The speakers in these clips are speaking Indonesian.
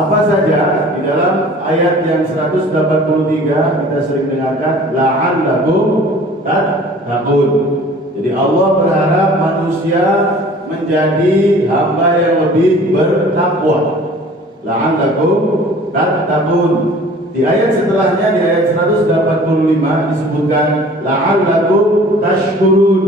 Apa saja di dalam ayat yang 183 kita sering dengarkan la'allakum tattaqun. Jadi Allah berharap manusia menjadi hamba yang lebih bertakwa. La'allakum tattaqun. Di ayat setelahnya, di ayat 185 disebutkan la'allakum tashkurun.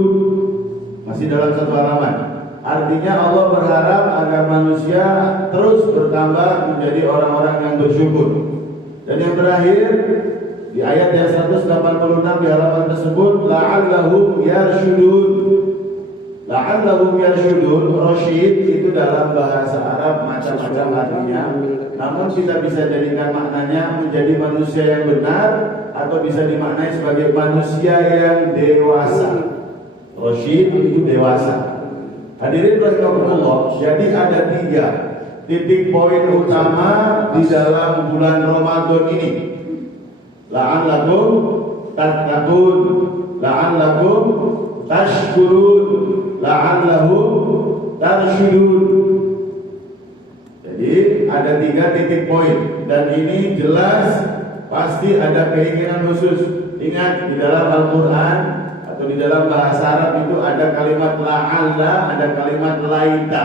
Masih dalam satu halaman. Artinya Allah berharap agar manusia terus bertambah menjadi orang-orang yang bersyukur. Dan yang terakhir di ayat yang 186 di halaman tersebut la'allahum yarshudun. La'allahum yarshudun, rasyid itu dalam bahasa Arab macam-macam artinya. Namun kita bisa jadikan maknanya menjadi manusia yang benar atau bisa dimaknai sebagai manusia yang dewasa. Rasyid itu dewasa. Hadirin rahimakumullah, jadi ada 3 titik poin utama di dalam bulan Ramadan ini. La'allakum tattaqun, la'allakum tashkurun, la'allahum tarsyudun. Jadi ada 3 titik poin dan ini jelas pasti ada keinginan khusus. Ingat di dalam Al-Quran atau di dalam bahasa Arab itu ada kalimat la'alla, ada kalimat laita.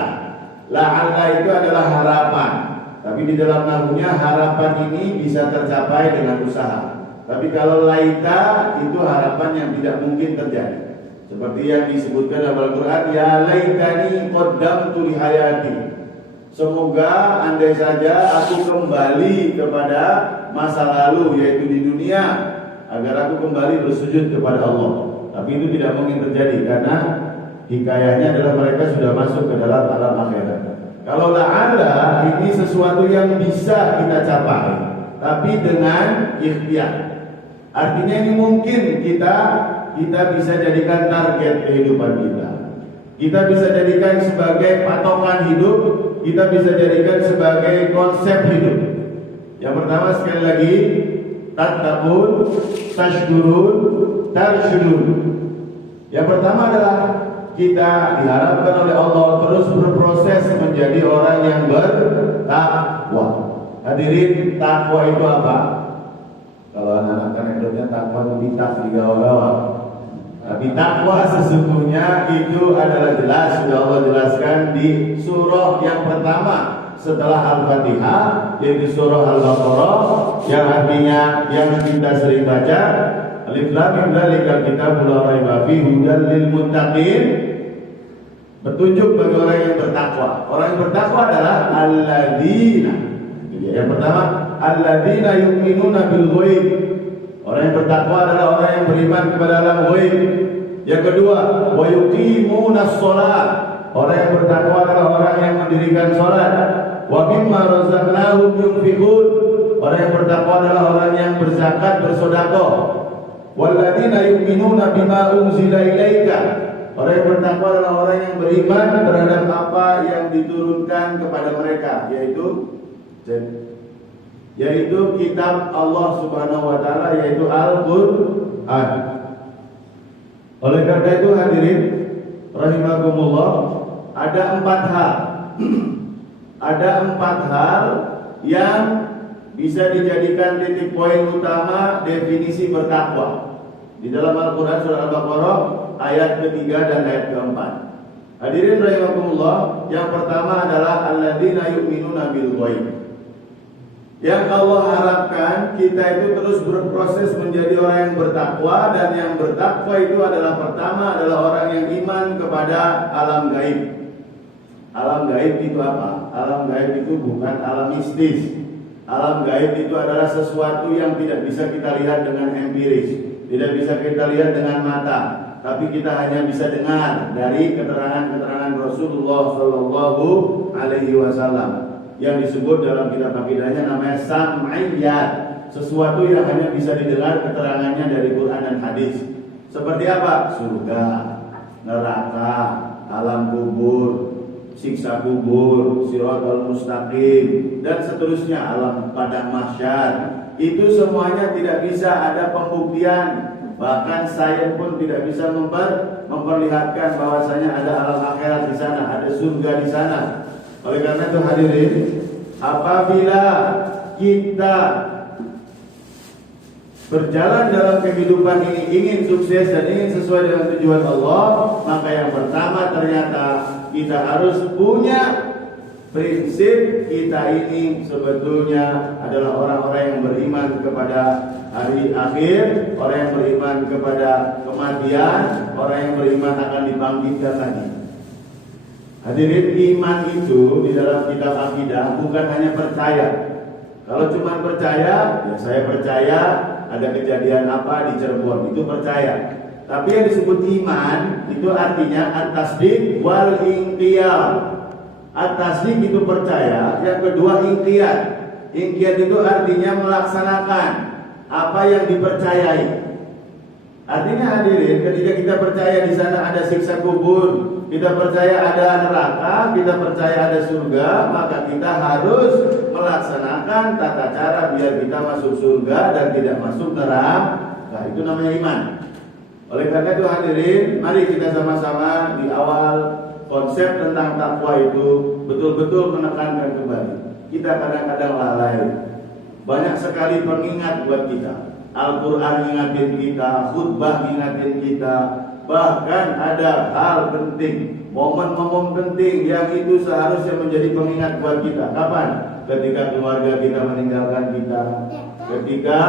La'alla itu adalah harapan, tapi di dalam nahwunya harapan ini bisa tercapai dengan usaha. Tapi kalau laita itu harapan yang tidak mungkin terjadi. Seperti yang disebutkan dalam Al-Quran, ya laitani qaddamtu li hayati. Semoga andai saja aku kembali kepada masa lalu, yaitu di dunia, agar aku kembali bersujud kepada Allah. Tapi itu tidak mungkin terjadi karena hikayahnya adalah mereka sudah masuk ke dalam alam akhirat. Kalau la'alla ini sesuatu yang bisa kita capai, tapi dengan ikhtiar. Artinya ini mungkin kita bisa jadikan target kehidupan kita. Kita bisa jadikan sebagai patokan hidup, kita bisa jadikan sebagai konsep hidup. Yang pertama sekali lagi, tattaqun, tashkurun, tarsyudun. Yang pertama adalah kita diharapkan oleh Allah terus berproses menjadi orang yang bertakwa. Hadirin, takwa itu apa? Kalau anak-anak anekdotnya takwa itu bitak di gawa-gawa. Tapi takwa sesungguhnya itu adalah jelas, sudah Allah jelaskan di surah yang pertama setelah Al-Fatihah, yaitu surah Al-Baqarah, yang artinya yang kita sering baca, Alif Lam Mim Dzalikal Kitabul La Raiba Fihi Hudal Lil Muttaqin, petunjuk bagi orang yang bertakwa. Orang yang bertakwa adalah alladzina. Yang pertama, alladzina yu'minuna bil ghaib. Orang yang bertakwa adalah orang yang beriman kepada alam ghaib. Yang kedua, wa yuqimunas shalah. Orang yang bertakwa adalah orang yang mendirikan salat. Wa mimma razaqnahum yunfiqun. Orang yang bertakwa adalah orang yang berzakat, bersedekah. Walladzina yu'minuna bima unzila ilaika. Orang yang bertakwa adalah orang yang beriman terhadap apa yang diturunkan kepada mereka, yaitu kitab Allah Subhanahu wa taala, yaitu Al-Qur'an. Oleh karena itu hadirin rahimakumullah, ada 4 hal. Ada 4 hal yang bisa dijadikan titik poin utama definisi bertakwa. Di dalam Al-Quran surah Al-Baqarah ayat ketiga dan ayat keempat. Hadirin rahimakumullah, yang pertama adalah alladzina yu'minuna bil ghaib. Yang Allah harapkan kita itu terus berproses menjadi orang yang bertakwa, dan yang bertakwa itu adalah pertama adalah orang yang iman kepada alam gaib. Alam gaib itu apa? Alam gaib itu bukan alam mistis. Alam gaib itu adalah sesuatu yang tidak bisa kita lihat dengan empiris, tidak bisa kita lihat dengan mata, tapi kita hanya bisa dengar dari keterangan-keterangan Rasulullah Shallallahu Alaihi Wasallam yang disebut dalam kitab akidahnya namanya sam'iyat, sesuatu yang hanya bisa didengar keterangannya dari Quran dan hadis. Seperti apa? Surga, neraka, alam kubur, siksa kubur, Shiratal Mustaqim, dan seterusnya, alam padang mahsyar. Itu semuanya tidak bisa ada pembuktian. Bahkan sains pun tidak bisa memperlihatkan bahwasanya ada alam akhirat di sana, ada surga di sana. Oleh karena itu hadirin, apabila kita berjalan dalam kehidupan ini ingin sukses dan ingin sesuai dengan tujuan Allah, maka yang pertama ternyata kita harus punya prinsip kita ini sebetulnya adalah orang-orang yang beriman kepada hari akhir, orang yang beriman kepada kematian, orang yang beriman akan dibangkitkan lagi. Hadirin, iman itu di dalam kitab akidah bukan hanya percaya. Kalau cuma percaya, ya saya percaya ada kejadian apa di Cirebon, itu percaya. Tapi yang disebut iman itu artinya at-tasdiq wal inqiyad. At-tasdiq itu percaya, yang kedua inqiyad. Inqiyad itu artinya melaksanakan apa yang dipercayai. Artinya hadirin, ketika kita percaya di sana ada siksa kubur, kita percaya ada neraka, kita percaya ada surga, maka kita harus melaksanakan tata cara biar kita masuk surga dan tidak masuk neraka. Nah, itu namanya iman. Oleh karena itu hadirin, mari kita sama-sama di awal konsep tentang takwa itu betul-betul menekankan kembali. Kita kadang-kadang lalai. Banyak sekali pengingat buat kita. Al-Quran ingatin kita, khutbah ingatin kita. Bahkan ada hal penting, momen-momen penting yang itu seharusnya menjadi pengingat buat kita. Kapan? Ketika keluarga kita meninggalkan kita, ketika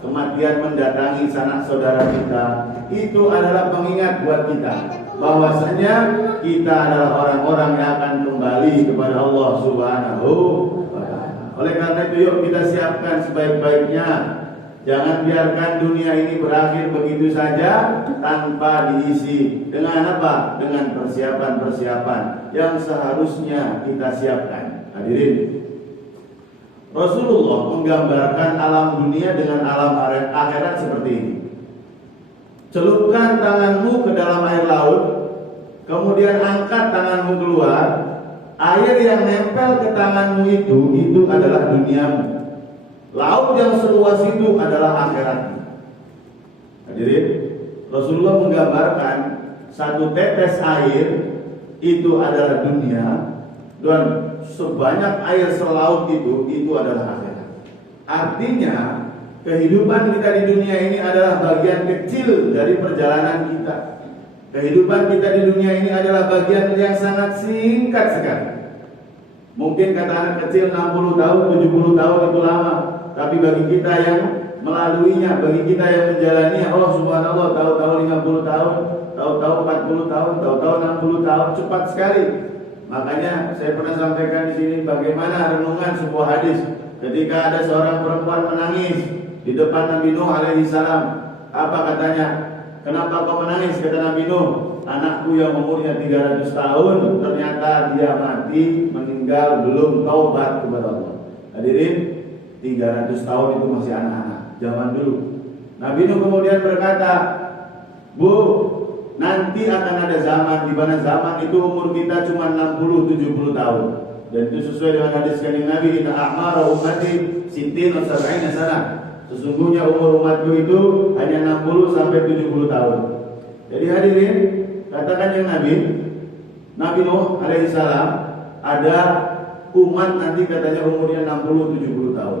kematian mendatangi sanak saudara kita. Itu adalah pengingat buat kita bahwasanya kita adalah orang-orang yang akan kembali kepada Allah Subhanahu wa ta'ala. Oleh karena itu yuk kita siapkan sebaik-baiknya. Jangan biarkan dunia ini berakhir begitu saja tanpa diisi dengan apa? Dengan persiapan-persiapan yang seharusnya kita siapkan. Hadirin, Rasulullah menggambarkan alam dunia dengan alam akhirat seperti ini. Celupkan tanganmu ke dalam air laut, kemudian angkat tanganmu keluar. Air yang nempel ke tanganmu itu adalah duniamu. Laut yang seluas itu adalah akhiratmu. Hadirin, Rasulullah menggambarkan satu tetes air itu adalah dunia, dan sebanyak air selaut itu adalah akhirat. Artinya kehidupan kita di dunia ini adalah bagian kecil dari perjalanan kita. Kehidupan kita di dunia ini adalah bagian yang sangat singkat sekali. Mungkin kata anak kecil 60 tahun, 70 tahun itu lama. Tapi bagi kita yang melaluinya, bagi kita yang menjalani, oh subhanallah, tahu-tahu 50 tahun, tahu-tahu 40 tahun, tahu-tahu 60 tahun, cepat sekali. Makanya saya pernah sampaikan di sini bagaimana renungan sebuah hadis. Ketika ada seorang perempuan menangis di depan Nabi Nuh alaihi salam. Apa katanya? Kenapa kau menangis? Kata Nabi Nuh, anakku yang umurnya 300 tahun ternyata dia mati, meninggal, belum taubat kepada Allah. Hadirin, 300 tahun itu masih anak-anak zaman dulu. Nabi Nuh kemudian berkata, Bu, nanti akan ada zaman di mana zaman itu umur kita cuma 60-70 tahun. Dan itu sesuai dengan hadis kanjeng Nabi, inna a'mara ummati sittin wa sab'ina sana. Sesungguhnya umur umatku itu hanya 60 sampai 70 tahun. Jadi hadirin, katakan yang Nabi Nuh alaihi salam, ada umat nanti katanya umurnya 60-70 tahun.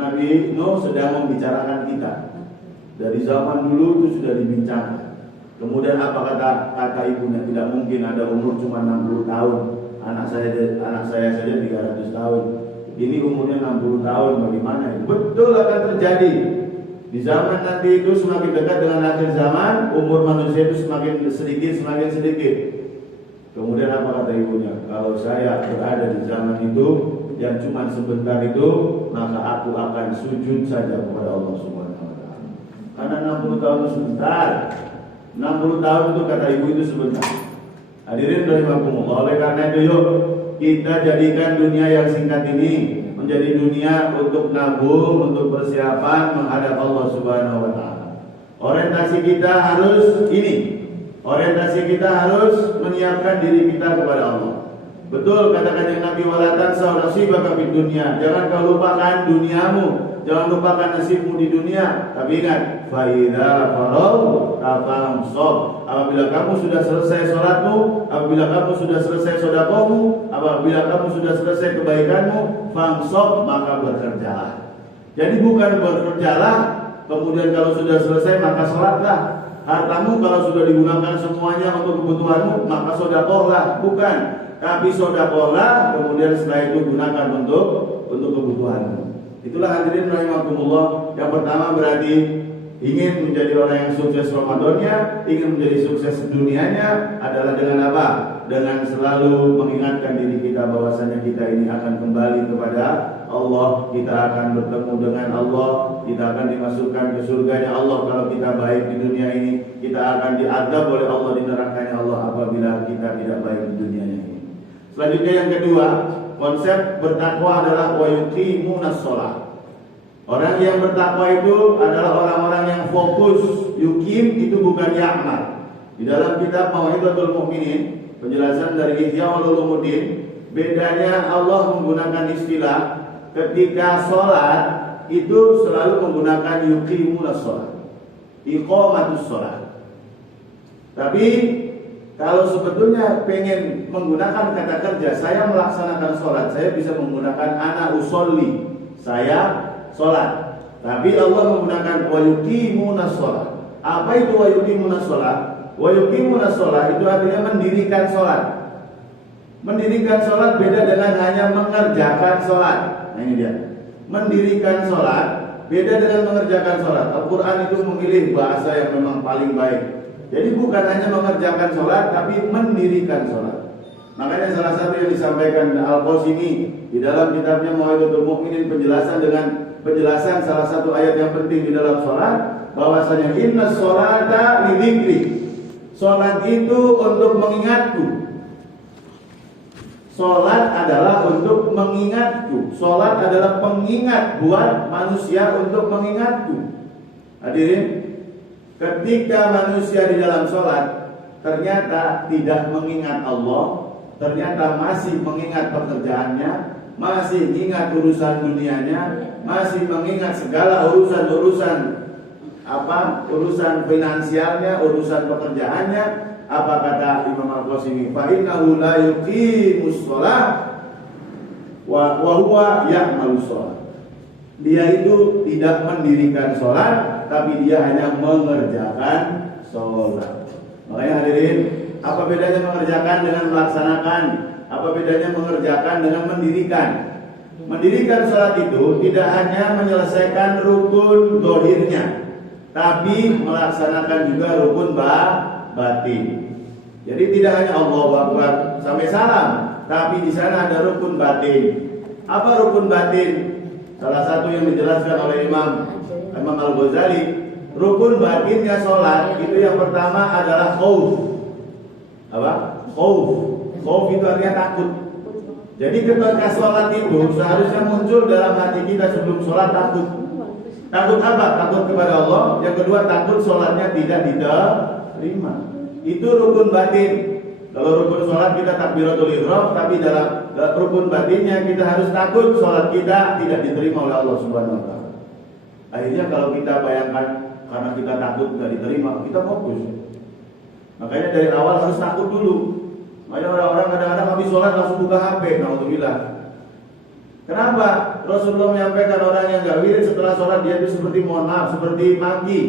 Nabi Nuh sedang membicarakan kita. Dari zaman dulu itu sudah dibincangkan. Kemudian apa kata ibunya? Tidak mungkin ada umur cuma 60 tahun. Anak saya saja 300 tahun. Ini umurnya 60 tahun, bagaimana? Betul akan terjadi. Di zaman nanti itu semakin dekat dengan akhir zaman, umur manusia itu semakin sedikit. Kemudian apa kata ibunya? Kalau saya berada di zaman itu yang cuma sebentar itu, maka aku akan sujud saja kepada Allah Subhanahu wa ta'ala. Karena 60 tahun itu sebentar. 60 tahun itu kata ibu itu sebentar. Hadirin rahimakumullah. Oleh karena itu yuk kita jadikan dunia yang singkat ini menjadi dunia untuk nabung, untuk persiapan menghadap Allah Subhanahu wa ta'ala. Orientasi kita harus ini. Orientasi kita harus menyiapkan diri kita kepada Allah. Betul kata kanjeng Nabi, wala tansau nasibaka fid dunya. Jangan kau lupakan duniamu. jangan lupakan nasibmu di dunia. Tapi ingat, fa idza faragta fansab. Apabila kamu sudah selesai sholatmu, apabila kamu sudah selesai sedekahmu, apabila kamu sudah selesai kebaikanmu, fansab, maka bekerjalah. Jadi bukan bekerjalah, kemudian kalau sudah selesai maka sholatlah. Hartamu kalau sudah digunakan semuanya untuk kebutuhanmu, maka sedekahlah. Bukan, tapi sedekahlah, kemudian setelah itu gunakan untuk kebutuhanmu. Itulah hadirin rahimakumullah. Yang pertama berarti ingin menjadi orang yang sukses Ramadannya, ingin menjadi sukses dunianya adalah dengan apa? Dengan selalu mengingatkan diri kita bahwasanya kita ini akan kembali kepada Allah, kita akan bertemu dengan Allah, kita akan dimasukkan ke surganya Allah kalau kita baik di dunia ini, kita akan diazab oleh Allah di nerakanya Allah apabila kita tidak baik di dunia ini. Selanjutnya yang kedua, konsep bertakwa adalah wa yuqimunas shalah. Orang yang bertakwa itu adalah orang-orang yang fokus. Yuqim itu bukan ya'mal. Di dalam kitab Mau'izatul Mu'minin, penjelasan dari Ihya Ulumuddin, bedanya Allah menggunakan istilah ketika sholat itu selalu menggunakan yuqimunas shalah, iqamatus shalah. Tapi kalau sebetulnya pengen menggunakan kata kerja, saya melaksanakan sholat, saya bisa menggunakan ana usolli, saya sholat. Tapi Allah menggunakan wa yuqimunas shalah. Apa itu wa yuqimunas shalah? Wa yuqimunas shalah itu artinya mendirikan sholat. Mendirikan sholat beda dengan hanya mengerjakan sholat. Nah ini dia, mendirikan sholat beda dengan mengerjakan sholat. Al-Quran itu memilih bahasa yang memang paling baik. Jadi bukan hanya mengerjakan sholat, tapi mendirikan sholat. Makanya salah satu yang disampaikan Al-Qasimi di dalam kitabnya Mau'izatul Mu'minin, penjelasan salah satu ayat yang penting di dalam sholat, bahwasanya inna sholata lidzikri. Sholat itu untuk mengingatku. Sholat adalah untuk mengingatku. Sholat adalah pengingat buat manusia untuk mengingatku. Hadirin, ketika manusia di dalam sholat ternyata tidak mengingat Allah, ternyata masih mengingat pekerjaannya, masih mengingat urusan dunianya, masih mengingat segala urusan finansialnya, urusan pekerjaannya, apa kata Imam Al-Qasimi? Fa innahu la yuqimus shalah wa huwa ya'malus shalah. Dia itu tidak mendirikan sholat, tapi dia hanya mengerjakan sholat. Makanya hadirin, apa bedanya mengerjakan dengan melaksanakan? Apa bedanya mengerjakan dengan mendirikan? Mendirikan sholat itu tidak hanya menyelesaikan rukun zahirnya, tapi melaksanakan juga rukun batin. Jadi tidak hanya Allahu Akbar sampai salam, tapi di sana ada rukun batin. Apa rukun batin? Salah satu yang dijelaskan oleh Imam Al-Ghazali, rukun batinnya sholat itu yang pertama adalah khauf. Apa? Khauf. Khauf itu artinya takut. Jadi ketika sholat itu seharusnya muncul dalam hati kita sebelum sholat takut. Takut apa? Takut kepada Allah. Yang kedua, takut sholatnya tidak diterima. Itu rukun batin. Kalau rukun sholat kita takbiratul ihram, tapi dalam rukun batinnya kita harus takut sholat kita tidak diterima oleh Allah Subhanahu wa taala. Akhirnya kalau kita bayangkan karena kita takut tidak diterima, kita fokus. Makanya dari awal harus takut dulu. Makanya orang-orang kadang-kadang habis sholat langsung buka HP, naudzubillah. Kenapa? Rasulullah menyampaikan orang yang gak wirid setelah sholat dia itu seperti mohon maaf, seperti maki.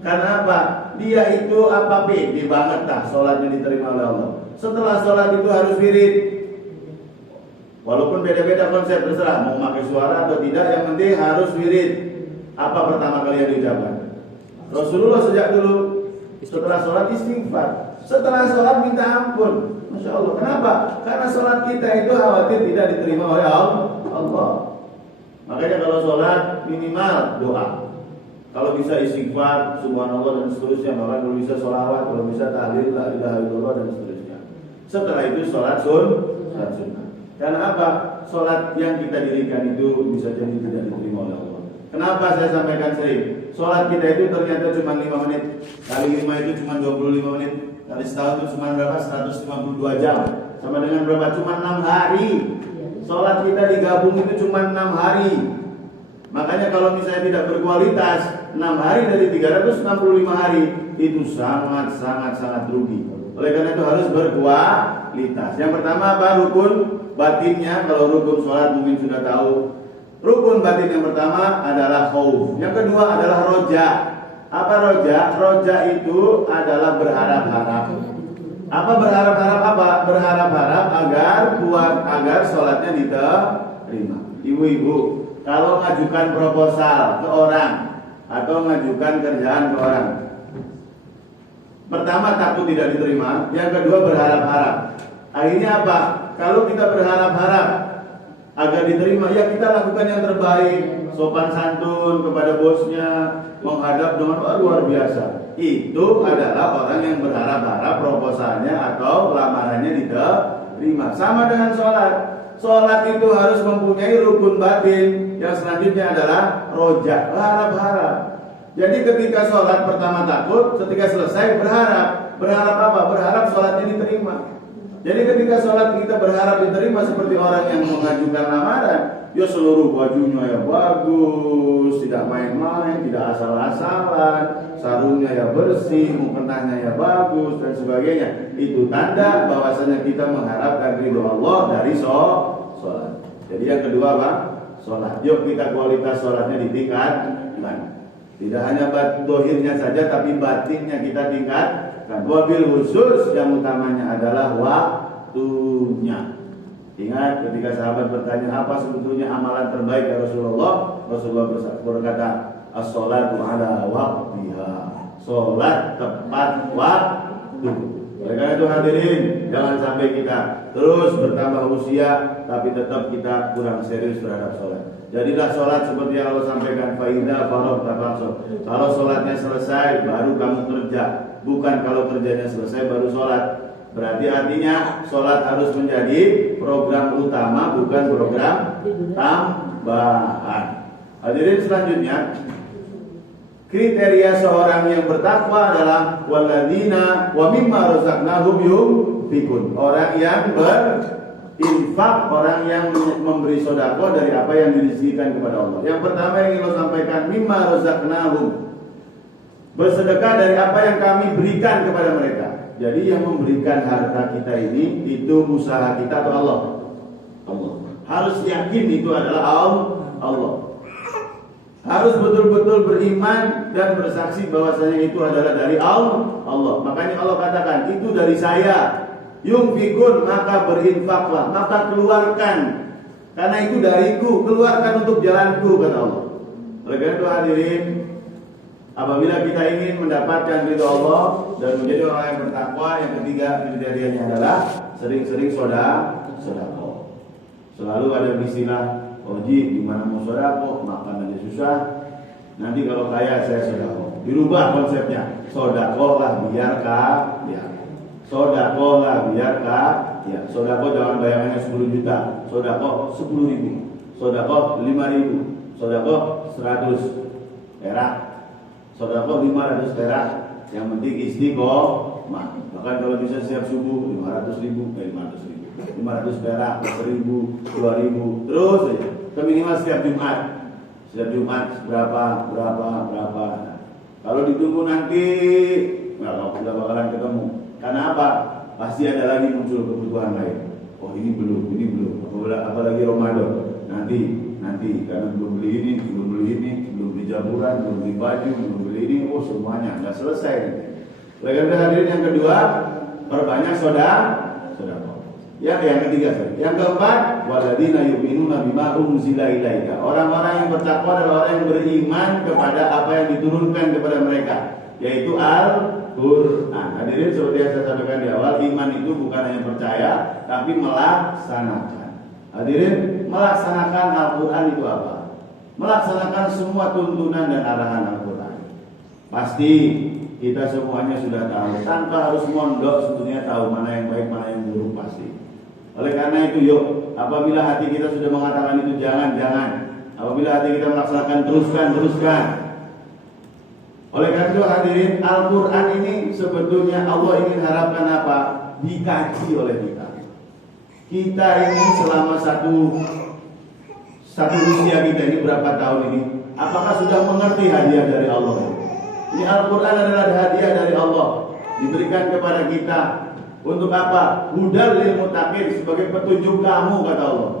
Karena apa? Dia itu apa pede banget dah sholatnya diterima oleh Allah. Setelah sholat itu harus wirid. Walaupun beda-beda konsep, terserah mau pakai suara atau tidak, yang penting harus wirid. Apa pertama kali yang diucapkan? Rasulullah sejak dulu setelah sholat istighfar, setelah sholat minta ampun. Masya Allah. Kenapa? Karena sholat kita itu khawatir tidak diterima oleh Allah. Makanya kalau sholat minimal doa. Kalau bisa istighfar, subhanallah dan seterusnya. Kalau bisa sholawat, kalau bisa tahlil, la ilaha illallah dan seterusnya. Setelah itu sholat sunnah. Karena apa? Sholat yang kita dirikan itu bisa jadi tidak diterima oleh Allah. Kenapa saya sampaikan sering? Sholat kita itu ternyata cuma 5 menit. Kali 5 itu cuma 25 menit. Kali setahun itu cuma berapa? 152 jam. Sama dengan berapa? Cuma 6 hari. Sholat kita digabung itu cuma 6 hari. Makanya kalau misalnya tidak berkualitas, 6 hari dari 365 hari itu sangat rugi. Oleh karena itu harus berkualitas. Yang pertama apa? Rukun batinnya. Kalau rukun sholat mungkin sudah tahu. Rukun batin yang pertama adalah khauf. Yang kedua adalah roja. Apa roja? Roja itu adalah berharap-harap. Apa berharap-harap apa? Berharap-harap agar sholatnya diterima. Ibu-ibu, kalau ngajukan proposal ke orang atau ngajukan kerjaan ke orang, pertama takut tidak diterima, yang kedua berharap-harap. Akhirnya apa? Kalau kita berharap-harap agar diterima, ya kita lakukan yang terbaik, sopan santun kepada bosnya, menghadap dengan luar biasa. Itu adalah orang yang berharap-harap proposalnya atau lamarannya diterima. Sama dengan sholat. Sholat itu harus mempunyai rukun batin. Yang selanjutnya adalah roja, berharap-harap. Jadi ketika sholat pertama takut, ketika selesai berharap. Berharap apa? Berharap sholatnya diterima. Jadi ketika sholat kita berharap diterima seperti orang yang mengajukan lamaran, ya seluruh bajunya ya bagus, tidak main-main, tidak asal-asalan, sarungnya ya bersih, mukennahnya ya bagus dan sebagainya. Itu tanda bahwasanya kita mengharapkan ridho Allah dari sholat. Jadi yang kedua apa? Sholat. Yuk kita kualitas sholatnya ditingkatkan. Tidak hanya dohirnya saja, tapi batinnya kita tingkatkan. Wabil khusus yang utamanya adalah waktunya. Ingat ketika sahabat bertanya apa sebetulnya amalan terbaik ya Rasulullah, Rasulullah berkata as-sholatu ala waqtiha. Sholat tepat waktu. Oleh karena itu hadirin, jangan sampai kita terus bertambah usia tapi tetap kita kurang serius terhadap sholat. Jadilah sholat seperti yang Allah sampaikan, faida faragta fansab. Kalau sholatnya selesai baru kamu kerja, bukan kalau kerjanya selesai baru sholat. Berarti artinya sholat harus menjadi program utama, bukan program tambahan. Hadirin selanjutnya, kriteria seorang yang bertakwa adalah walladzina wa mimma razaqnahum yunfiqun. Orang yang berinfak, orang yang memberi sedekah dari apa yang dirizkikan kepada Allah. Yang pertama yang ingin Allah sampaikan, mimma razaqnahum, bersedekah dari apa yang kami berikan kepada mereka. Jadi yang memberikan harta kita ini itu usaha kita atau Allah? Allah. Harus yakin itu adalah Allah. Harus betul-betul beriman dan bersaksi bahwasanya itu adalah dari Allah. Makanya Allah katakan itu dari saya. Yunfikun, maka berinfaklah, maka keluarkan. Karena itu dariku, keluarkan untuk jalanku, kata Allah. Oleh karena itu hadirin, apabila kita ingin mendapatkan ridho Allah dan menjadi orang yang bertakwa, yang ketiga kriterianya adalah sering-sering sedekah. Selalu ada istilah, Oji, gimana mau sedekah? Makan aja susah. Nanti kalau kaya saya sedekah. Dirubah konsepnya. Sedekahlah biar kaya. Sedekahlah biar kaya. Sedekah jangan bayangannya 10 juta. Sedekah 10.000. Sedekah 5.000. Sedekah 100 perak. Sedekah 500 perak. Yang penting istiqomah. Bahkan kalau bisa setiap subuh 500.000, 500 perak, 1.000, 2.000, terus saja. Minimal setiap Jumat. Setiap Jumat berapa. Kalau ditunggu nanti nggak bakalan ketemu. Karena apa? Pasti ada lagi muncul kebutuhan lain. Oh ini belum. Apalagi Ramadan. Nanti karena belum beli ini, belum beli jamuran, belum beli baju, belum beli ini. Oh semuanya nggak selesai. Lagi hadirin yang kedua, perbanyak sedekah. Yang ketiga, yang keempat, walladzina yu'minuna bima unzila ilaika. Orang-orang yang bertakwa adalah orang yang beriman kepada apa yang diturunkan kepada mereka, yaitu Al-Qur'an. Hadirin seperti yang saya sampaikan di awal, iman itu bukan hanya percaya, tapi melaksanakan. Hadirin, melaksanakan Al-Qur'an itu apa? Melaksanakan semua tuntunan dan arahan Al-Qur'an. Pasti kita semuanya sudah tahu, tanpa harus mondok sebetulnya tahu mana yang baik, mana yang buruk pasti. Oleh karena itu yuk, apabila hati kita sudah mengatakan itu jangan. Apabila hati kita melaksanakan teruskan. Oleh karena itu hadirin, Al-Quran ini sebetulnya Allah ingin harapkan apa? Dikaji oleh kita. Kita ini selama satu usia kita ini berapa tahun ini, apakah sudah mengerti hadiah dari Allah? Ini Al-Quran adalah hadiah dari Allah, diberikan kepada kita untuk apa? Hudal lil muttaqin, sebagai petunjuk kamu, kata Allah.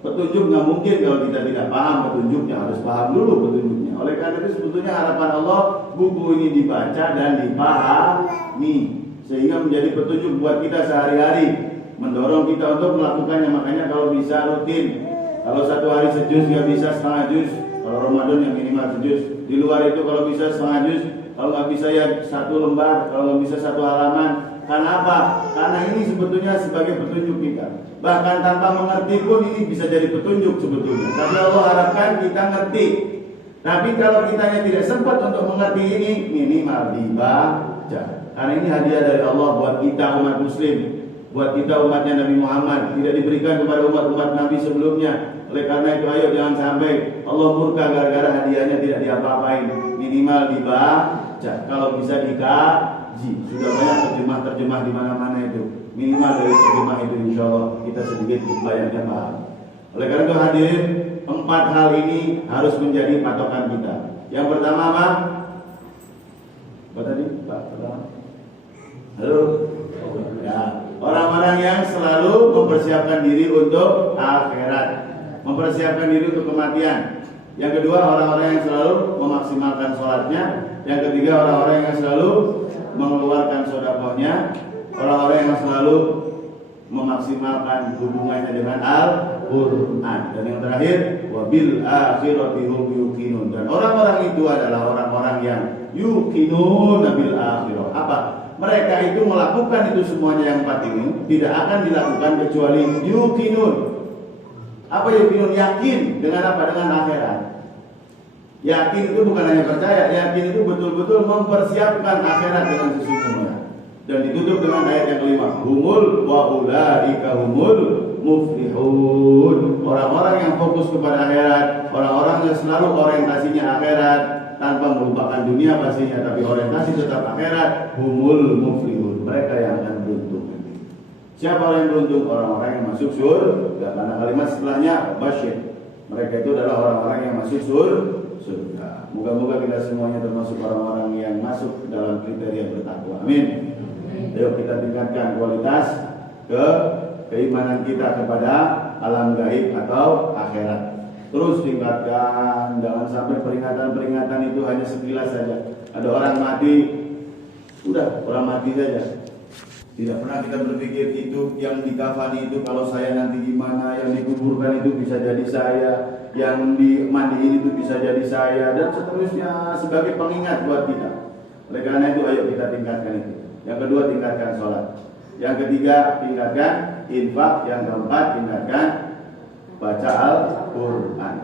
Petunjuk nggak mungkin kalau kita tidak paham petunjuknya, harus paham dulu petunjuknya. Oleh karena itu sebetulnya harapan Allah buku ini dibaca dan dipahami sehingga menjadi petunjuk buat kita sehari-hari, mendorong kita untuk melakukannya. Makanya kalau bisa rutin, kalau satu hari sejuz nggak bisa setengah juz, kalau Ramadan yang minimal sejuz, di luar itu kalau bisa setengah juz, kalau nggak bisa ya satu lembar, kalau nggak bisa satu halaman. Karena apa? Karena ini sebetulnya sebagai petunjuk kita. Bahkan tanpa mengerti pun ini bisa jadi petunjuk sebetulnya. Tapi Allah harapkan kita ngerti. Tapi kalau kitanya tidak sempat untuk mengerti ini, minimal dibaca. Karena ini hadiah dari Allah buat kita umat muslim, buat kita umatnya Nabi Muhammad. Tidak diberikan kepada umat-umat Nabi sebelumnya. Oleh karena itu ayo jangan sampai Allah murka gara-gara hadiahnya tidak diapa-apain. Minimal dibaca. Kalau bisa dikaji. Sudah banyak terjemah di mana-mana itu. Minimal dari terjemah itu insya Allah kita sedikit banyaknya paham. Oleh karena itu hadirin, 4 hal ini harus menjadi patokan kita. Yang pertama apa? Apa tadi? Pak, pertama. Halo. Ya, orang-orang yang selalu mempersiapkan diri untuk akhirat, mempersiapkan diri untuk kematian. Yang kedua, orang-orang yang selalu memaksimalkan sholatnya. Yang ketiga, orang-orang yang selalu mengeluarkan sedekahnya, orang-orang yang selalu memaksimalkan hubungannya dengan Al-Quran. Dan yang terakhir, wabil akhirati hum yuqinun. Dan orang-orang itu adalah orang-orang yang yuqinun bil akhirah. Apa? Mereka itu melakukan itu semuanya yang 4 ini tidak akan dilakukan kecuali yuqinun. Apa yuqinun? Yakin dengan apa? Dengan akhirat. Yakin itu bukan hanya percaya, yakin itu betul-betul mempersiapkan akhirat dengan sesungguhnya. Dan ditutup dengan ayat yang kelima, humul wa ulaika humul muflihun. Orang-orang yang fokus kepada akhirat, orang-orang yang selalu orientasinya akhirat tanpa melupakan dunia pastinya, tapi orientasi tetap akhirat, humul muflihun. Mereka yang akan beruntung. Siapa orang yang beruntung? Orang-orang yang masuk surga. Karena kalimat setelahnya basyir. Mereka itu adalah orang-orang yang masuk surga. Moga-moga kita semuanya termasuk orang-orang yang masuk dalam kriteria bertakwa. Amin. Ayo kita tingkatkan kualitas keimanan kita kepada alam gaib atau akhirat. Terus tingkatkan, jangan sampai peringatan-peringatan itu hanya sekilas saja. Ada orang mati, udah orang mati saja. Tidak pernah kita berpikir itu yang dikafani itu kalau saya nanti gimana, yang dikuburkan itu bisa jadi saya, yang dimandiin itu bisa jadi saya, dan seterusnya sebagai pengingat buat kita. Oleh karena itu ayo kita tingkatkan itu. Yang kedua tingkatkan sholat. Yang ketiga tingkatkan infak. Yang keempat tingkatkan baca Al-Quran.